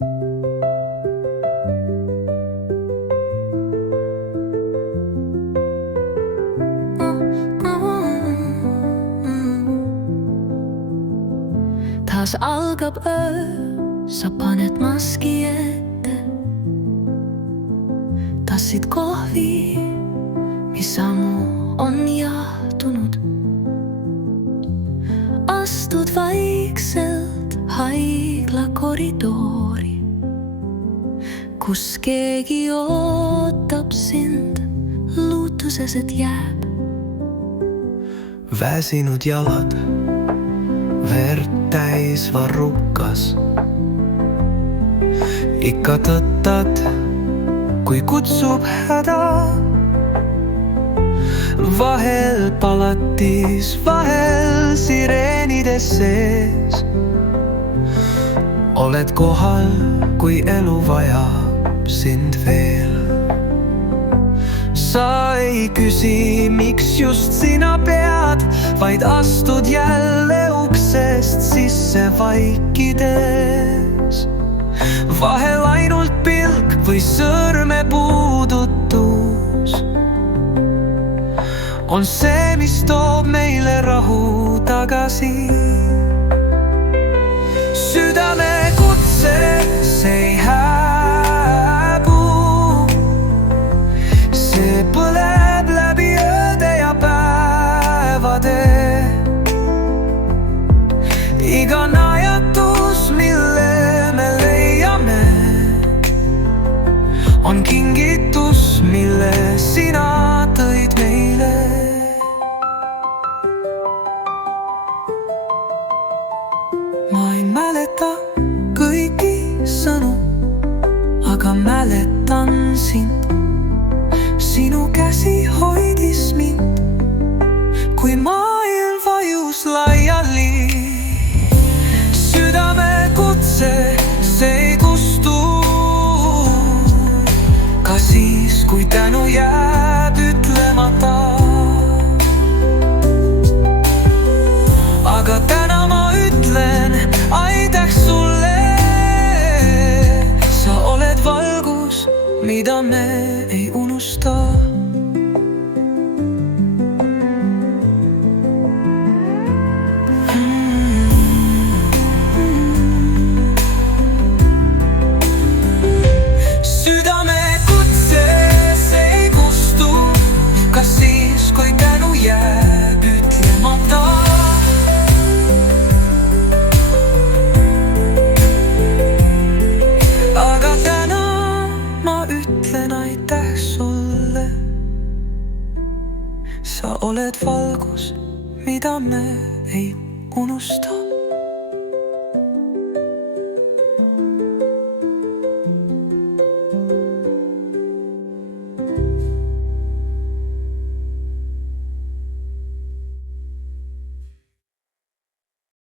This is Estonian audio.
Taas algab öö, sa paned maski ette. Tassid kohvi, mis ammu on jahtunud. Astud vaikselt haigla koridori, kus keegi ootab sind lootuses, et jääb. Väsinud jalad, verd täis varrukas. Ikka tõttad, kui kutsub häda. Vahel palatis, vahel sireenides sees. Oled kohal, kui elu vajab sind veel. Sa ei küsi, miks just sina pead, vaid astud jälle uksest sisse vaikides. Vahel ainult pilk või sõrme puudutus on see, mis toob meile rahu tagasi. Südame kutse, see ei hääbu. See põleb läbi ööde ja päevade. Iga najatus, mille me leiame, on kingitus, mille sina tõid meile. Ma ei mäleta kõiki sõnu, aga mäletan sind. Sinu käsi hoidis mind, kui maailm vajus laiali. Südame kutse, see ei kustu, ka siis, kui tänu jääb ütlemata. Aga täna ma ütlen aitäh sulle. Sa oled valgus, mida me ei unusta. Südame kutse, see ei kustu, ka siis, kui tänu jääb ütlemata. Aga täna ma ütlen aitäh sulle. Sa oled valgus, mida me ei unusta.